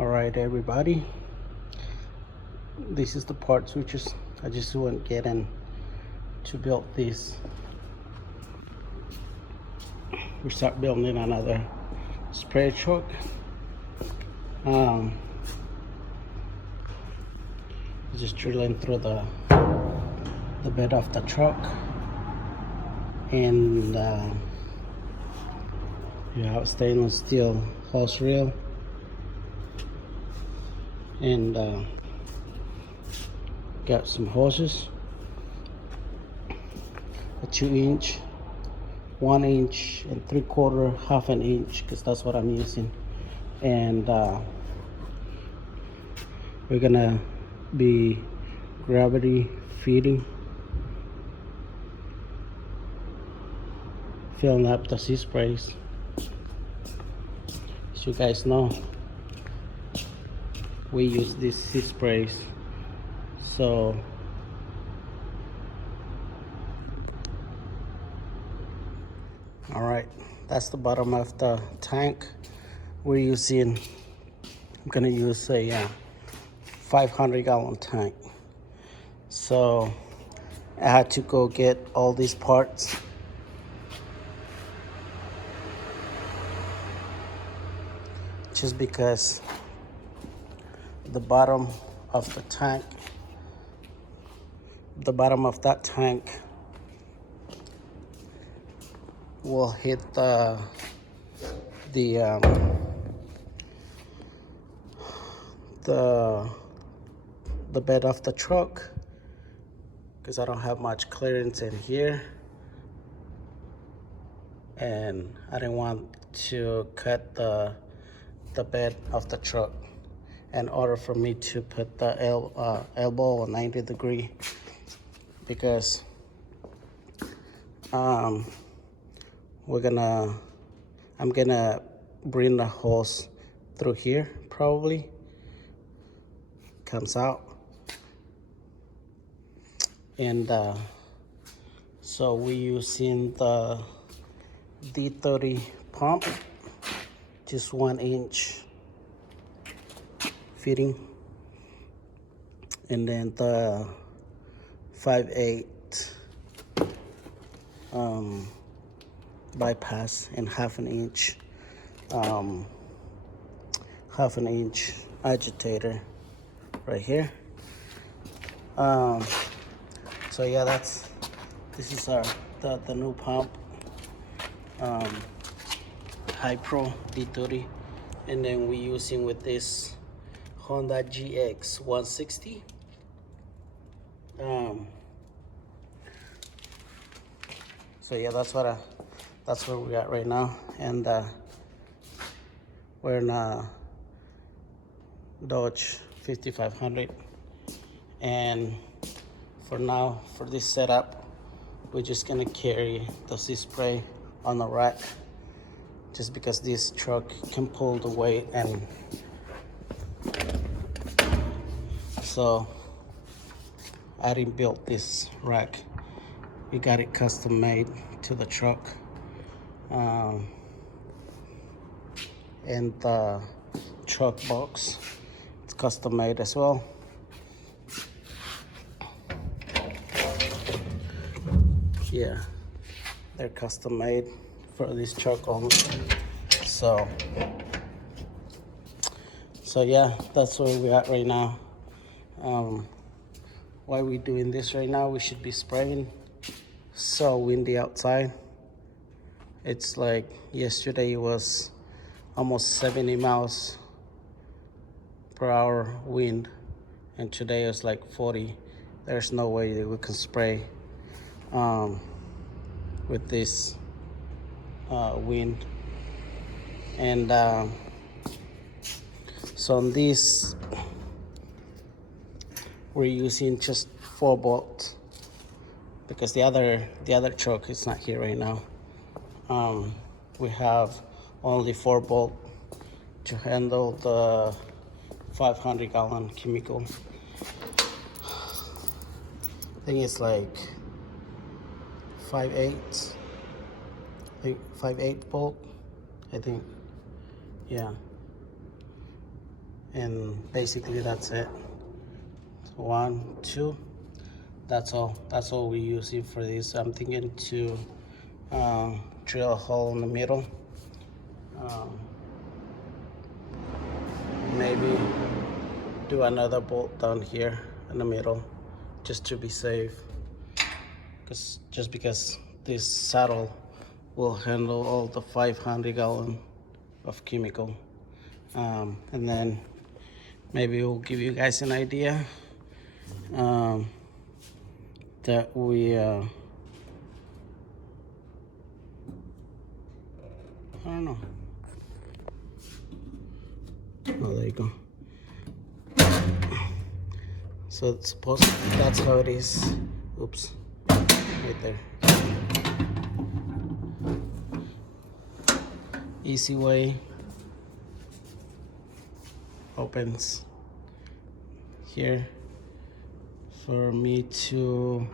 All right, everybody. This is the parts I just want to get in to build this. We start building another spray truck. Just drilling through the bed of the truck, and you have stainless steel hose reel, and got some hoses, a 2-inch, 1 inch and 3/4, half an inch, because that's what I'm using. And we're gonna be gravity feeding, filling up the sea sprays. As you guys know, we use these sea sprays. So all right, that's the bottom of the tank. I'm gonna use a 500-gallon tank. So I had to go get all these parts. Just because the bottom of that tank will hit the bed of the truck, because I don't have much clearance in here, and I didn't want to cut the bed of the truck in order for me to put the elbow on 90 degree, because I'm gonna bring the hose through here, probably comes out, and so we're using the D30 pump, just 1 inch fitting, and then the 5/8 bypass, and half an inch agitator right here. So yeah, this is the new pump, High Pro D30, and then we're using with this Honda GX 160. So yeah, that's where we're at right now, and we're in a Dodge 5500, and for now, for this setup, we're just gonna carry the sea spray on the rack, just because this truck can pull the weight, and so I didn't build this rack. We got it custom made to the truck, and the truck box, it's custom made as well. Yeah, they're custom made for this truck only. So yeah, that's where we're at right now. Why we doing this right now? We should be spraying. So windy outside. It's like yesterday it was almost 70 miles per hour wind, and today it's like 40. There's no way that we can spray with this wind. And so on this, we're using just 4 bolts, because the other truck is not here right now. We have only 4 bolts to handle the 500-gallon chemical. I think it's like 5/8. I think 5/8 bolt. I think, yeah. and basically that's it. So 1, 2, that's all we use it for this. I'm thinking to drill a hole in the middle, maybe do another bolt down here in the middle just to be safe, because this saddle will handle all the 500-gallon of chemical. And then maybe we'll give you guys an idea that we I don't know. Oh, there you go. So it's supposed that's how it is. Oops, right there. Easy way opens here for me to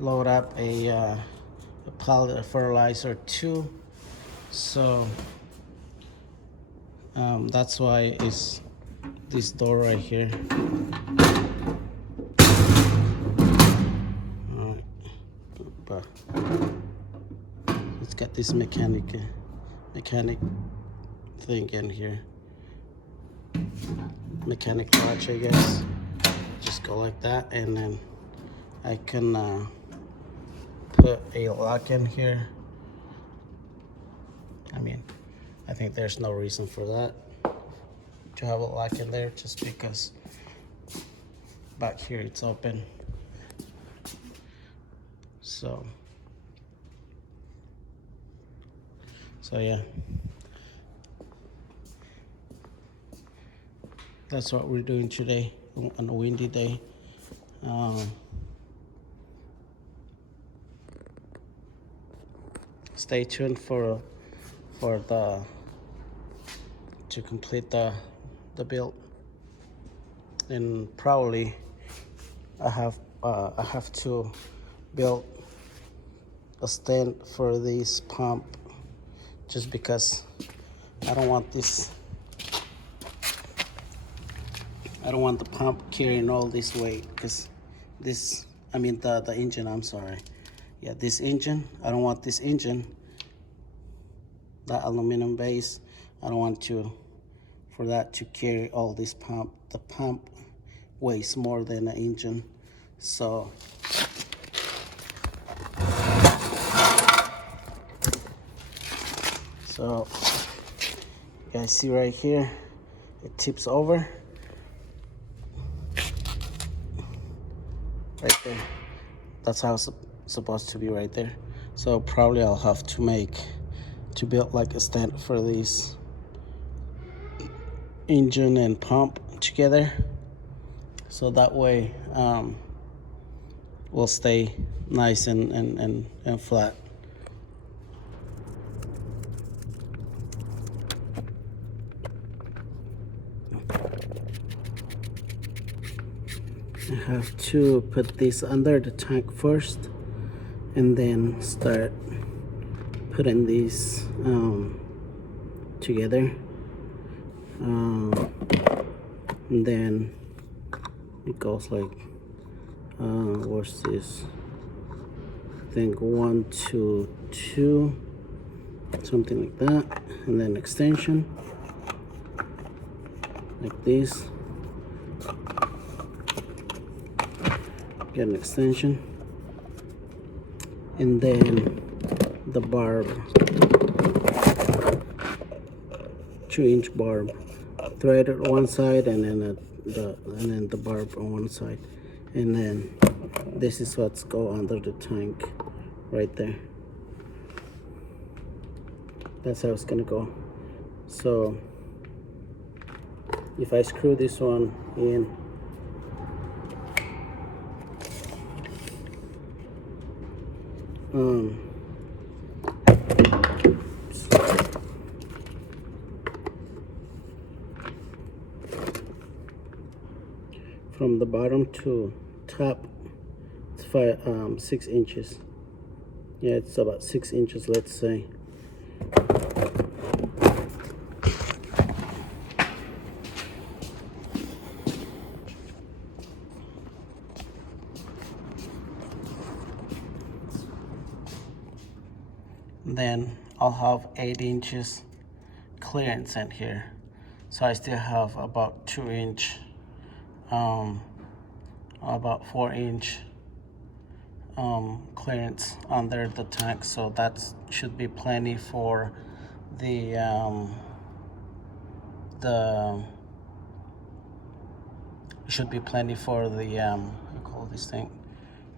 load up a pallet of fertilizer too. So that's why it's this door right here. All right, but it's got this mechanic thing in here. Mechanic latch, I guess. Just go like that, and then I can put a lock in here. I mean, I think there's no reason for that, to have a lock in there, just because back here it's open. So yeah, that's what we're doing today on a windy day. Stay tuned for to complete the build, and probably I have to build a stand for this pump, just because I don't want the pump carrying all this weight, because the engine, I'm sorry. Yeah, this engine, I don't want this engine, that aluminum base, I don't want for that to carry all this pump. The pump weighs more than the engine. So you guys see right here, it tips over right there. That's how it's supposed to be, right there. So probably I'll have to build like a stand for this engine and pump together, so that way will stay nice and flat. I have to put this under the tank first, and then start putting these together. And then it goes like what's this? I think 1, 2, 2, something like that, and then extension like this. Get an extension, and then the barb, 2-inch barb, thread at one side, and then the barb on one side, and then this is what's go under the tank right there. That's how it's gonna go. So if I screw this one in, from the bottom to top, it's 6 inches. Yeah, it's about 6 inches, let's say. then I'll have 8 inches clearance in here. So I still have about 2-inch, about 4-inch clearance under the tank. So that should be plenty for the should be plenty for the what do you call this thing,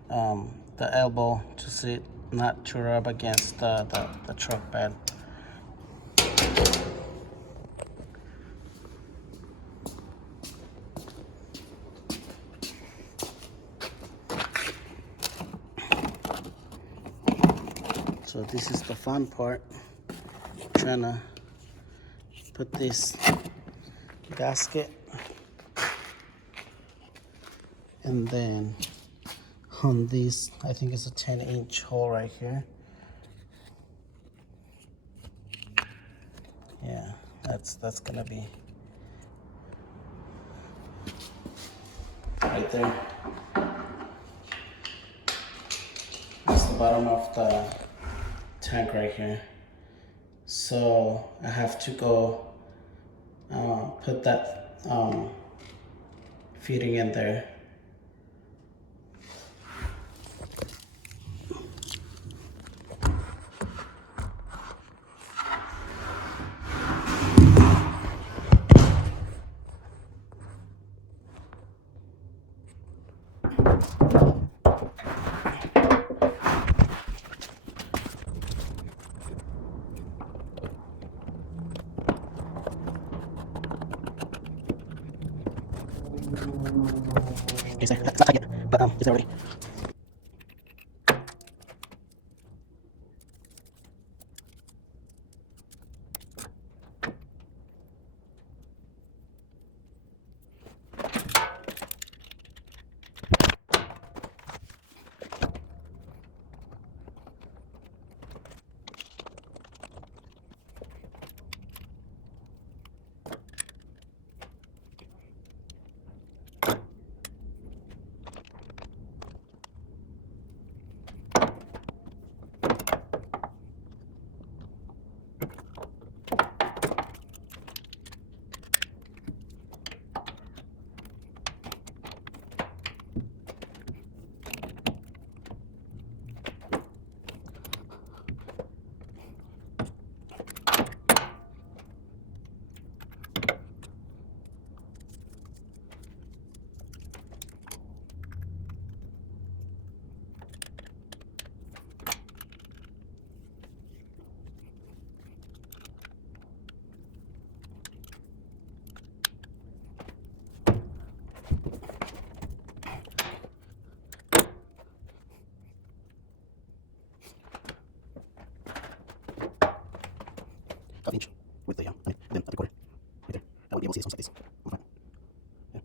the elbow to sit, not to rub against the truck bed. So this is the fun part, trying to put this gasket, and then on this, I think it's a 10-inch hole right here. Yeah, that's gonna be right there. That's the bottom of the tank right here. So I have to go put that fitting in there. Okay, so that's not tight yet, but it's already. Inch with the then at the quarter right there. I won't be able to see this one like this. Okay. Yeah.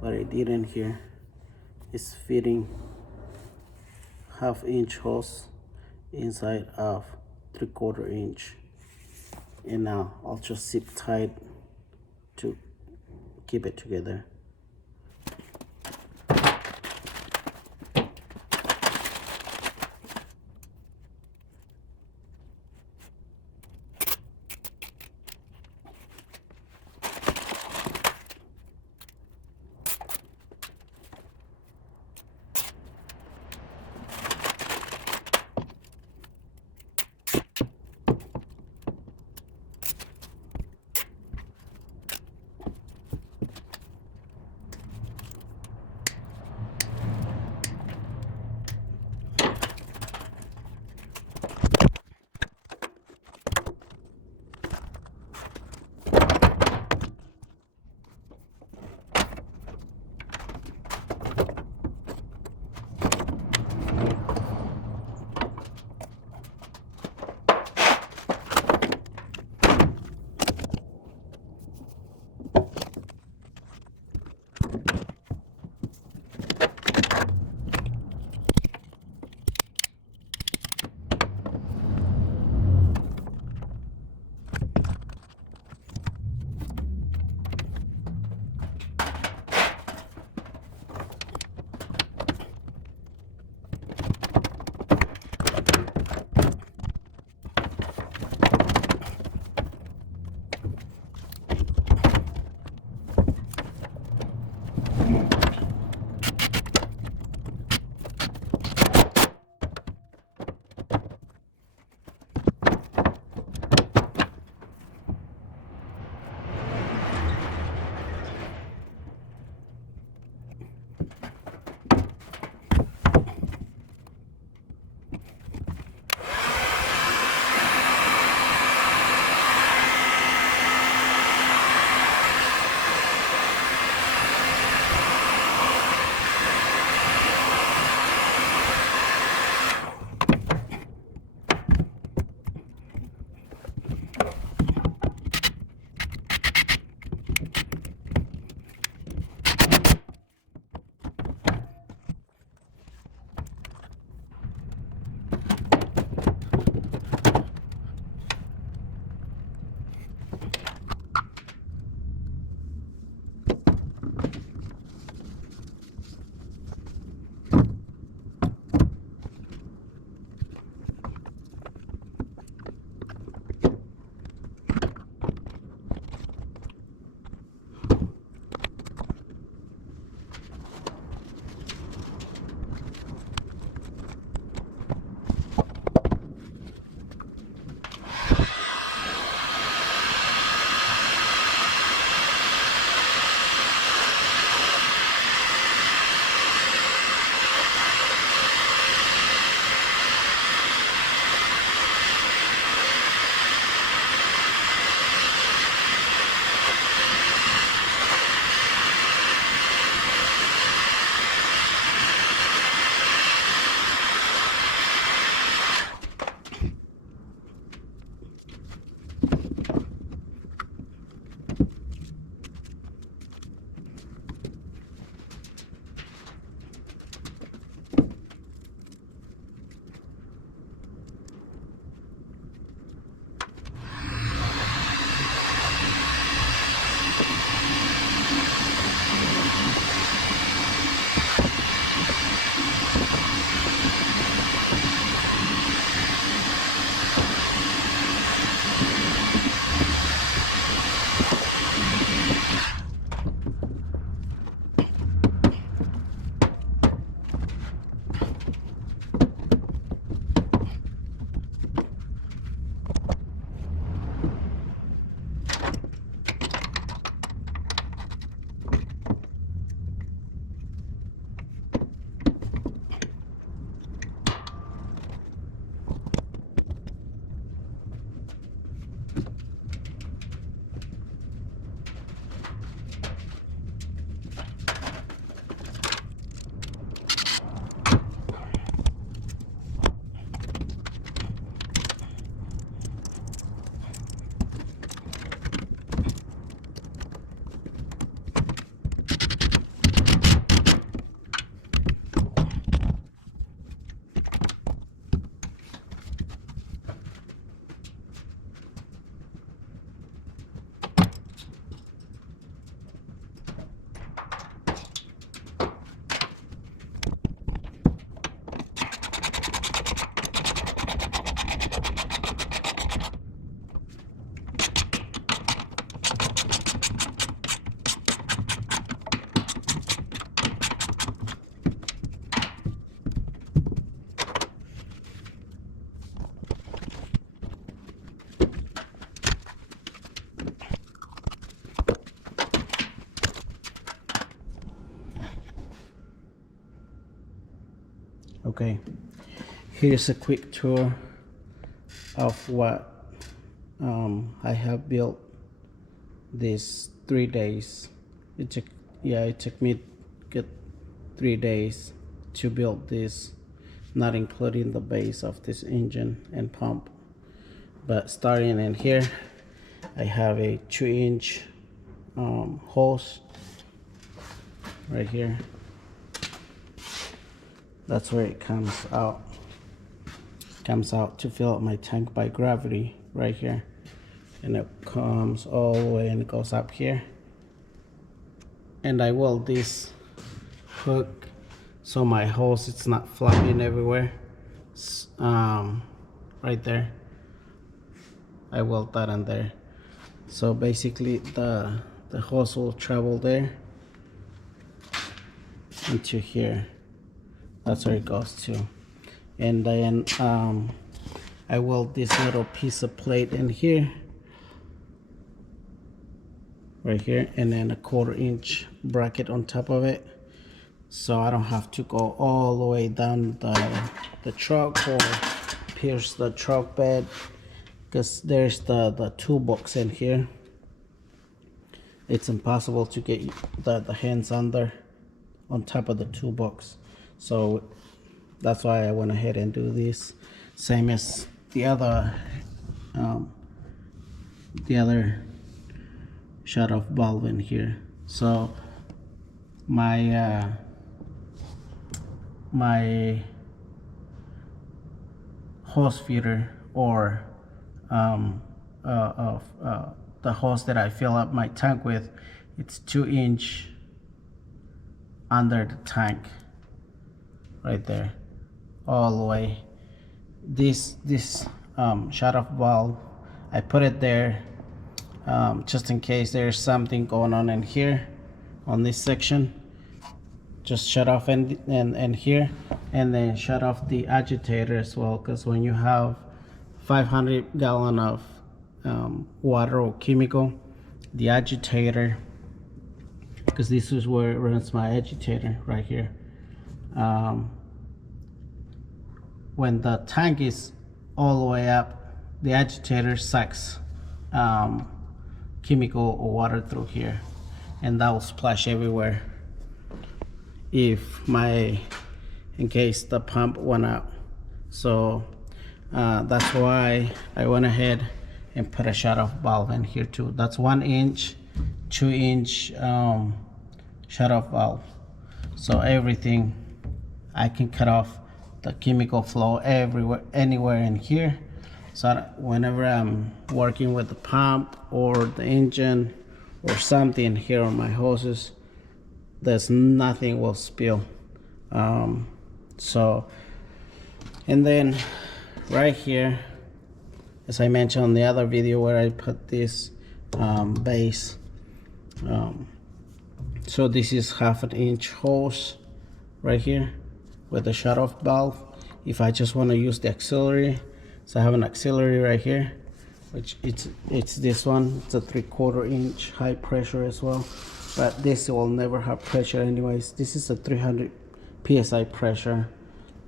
What I did in here is fitting 1/2 inch hose inside of 3/4 inch, and now I'll just zip tight to keep it together. Okay, here's a quick tour of what I have built these 3 days. It took me good 3 days to build this, not including the base of this engine and pump. But starting in here, I have a 2-inch hose right here. That's where it comes out to fill up my tank by gravity right here, and it comes all the way and it goes up here. And I weld this hook so my hose it's not flopping everywhere. Right there, I weld that in there, so basically the hose will travel there into here. That's where it goes to. And then I weld this little piece of plate in here, right here, and then a 1/4 inch bracket on top of it, so I don't have to go all the way down the truck or pierce the truck bed, because there's the toolbox in here. It's impossible to get the hands under on top of the toolbox, so that's why I went ahead and do this. Same as the other shut off valve in here. So my my hose feeder, or the hose that I fill up my tank with, it's 2-inch under the tank right there, all the way. This shut off valve, I put it there just in case there's something going on in here on this section. Just shut off and here, and then shut off the agitator as well, because when you have 500 gallon of water or chemical, the agitator, because this is where it runs my agitator right here. When the tank is all the way up, the agitator sucks chemical or water through here, and that will splash everywhere in case the pump went out. So that's why I went ahead and put a shut off valve in here too. That's 1-inch, 2-inch shut off valve, so everything I can cut off the chemical flow anywhere in here, so whenever I'm working with the pump or the engine or something here on my hoses, there's nothing will spill. So, and then right here, as I mentioned on the other video where I put this base, so this is 1/2 inch hose right here with the shut off valve. If I just want to use the auxiliary, so I have an auxiliary right here, which it's this one. It's a 3/4 inch high pressure as well, but this will never have pressure anyways. This is a 300 psi pressure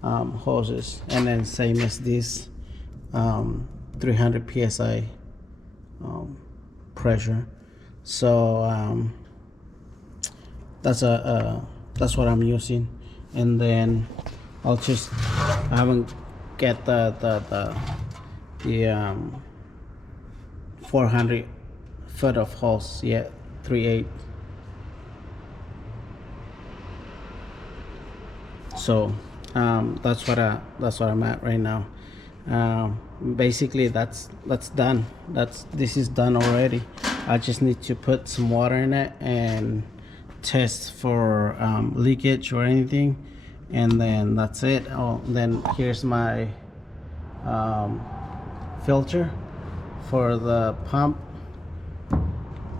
hoses, and then same as this 300 psi pressure. So that's what I'm using. And then I haven't get the 400 foot of hose yet, 3/8. So that's what I'm at right now. Basically that's done. This is done already. I just need to put some water in it and test for leakage or anything, and then that's it. Then here's my filter for the pump.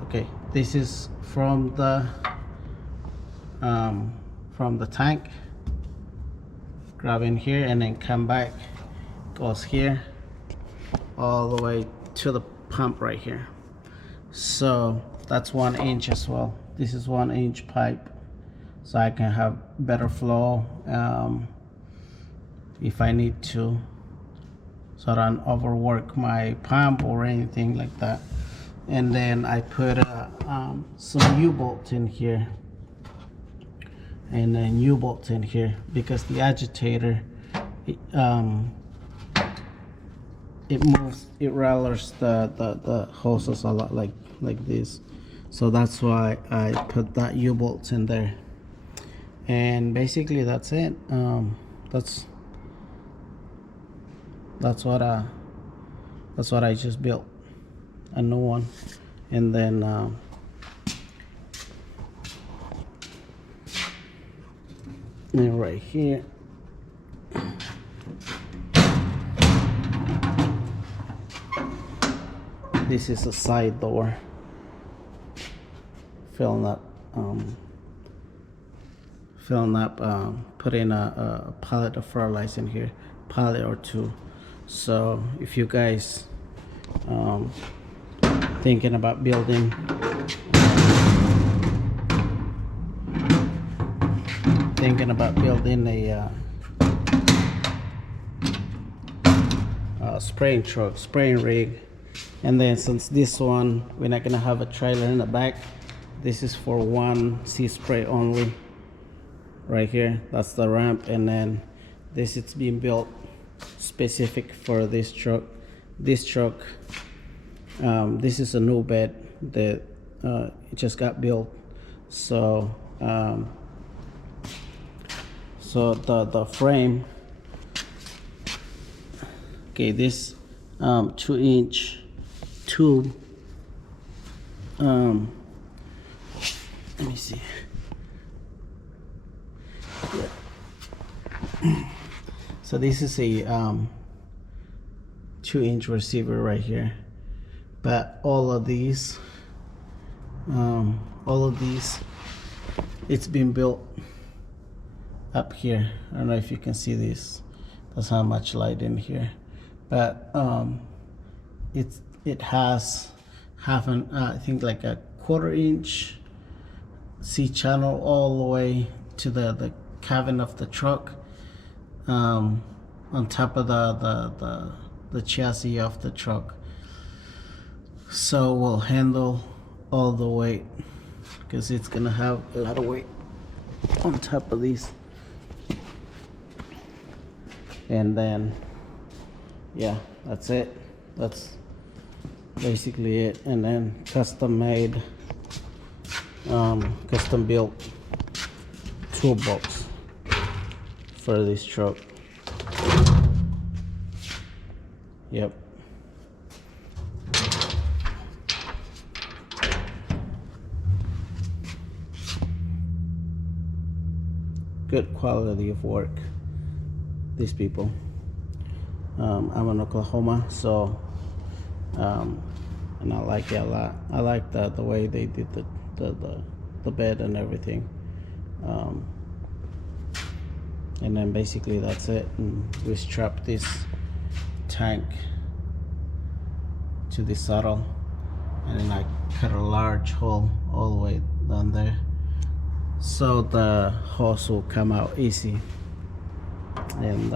Okay, this is from the tank. Grab in here and then come back, goes here all the way to the pump right here. So that's 1 inch as well. This is 1 inch pipe, so I can have better flow if I need to, so I don't overwork my pump or anything like that. And then I put some U-bolts in here, and then U-bolts in here, because the agitator, it moves, it rollers the hoses a lot, like this. So that's why I put that U-bolts in there. And basically that's it. That's what I just built, a new one. And then and right here, this is a side door, filling up, putting a pallet of fertilizer in here, pallet or two. So if you guys thinking about building a spraying truck, spraying rig, and then since this one we're not gonna have a trailer in the back, this is for one seed spray only. Right here, that's the ramp, and then this is being built specific for this truck. This is a new bed that it just got built. So so the frame, okay, this 2-inch tube, let me see. So this is a 2-inch receiver right here, but all of these it's been built up here. I don't know if you can see this, there's how much light in here, but it has I think like a 1/4-inch C-channel all the way to the cabin of the truck, on top of the chassis of the truck. So we'll handle all the weight, because it's gonna have a lot of weight on top of these. And then yeah, that's it. That's basically it. And then custom made, custom built toolbox for this truck. Yep. Good quality of work, these people. I'm in Oklahoma, so and I like it a lot. I like the way they did the bed and everything. And then basically that's it. And we strap this tank to the saddle, and then I cut a large hole all the way down there, so the hose will come out easy. And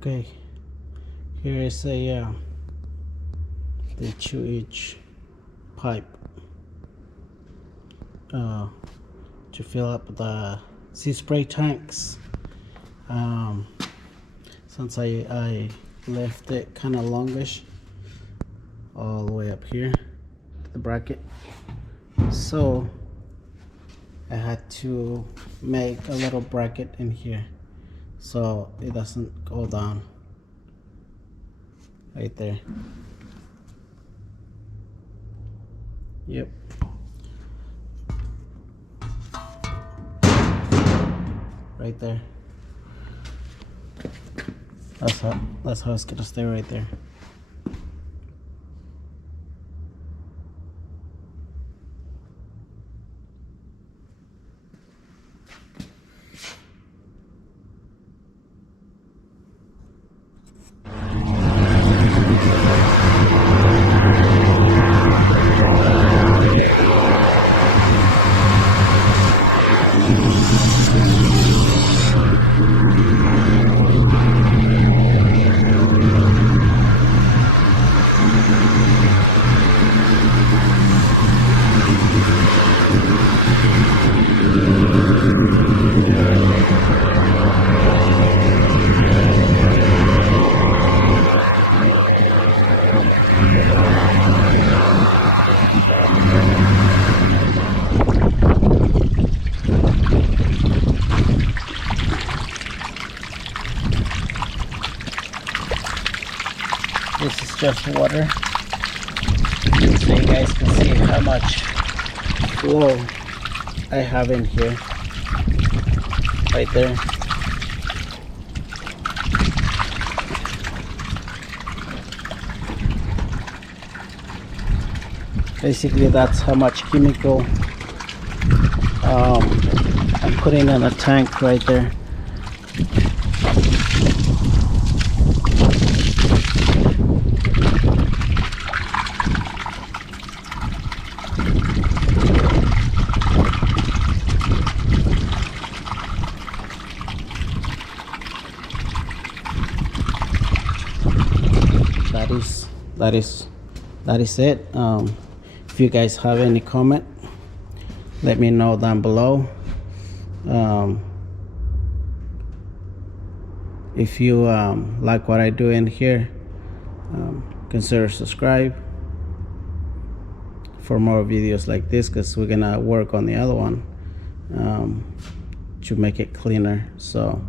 okay, here is a the 2-inch pipe to fill up the seed spray tanks. Since I left it kind of longish all the way up here to the bracket, so I had to make a little bracket in here so it doesn't go down right there. Yep. Right there. That's how it's gonna stay right there. just water, so you guys can see how much flow I have in here. Right there. Basically, that's how much chemical I'm putting in a tank right there. That is it. If you guys have any comment, let me know down below. If you like what I do in here, consider subscribe for more videos like this, because we're gonna work on the other one to make it cleaner. So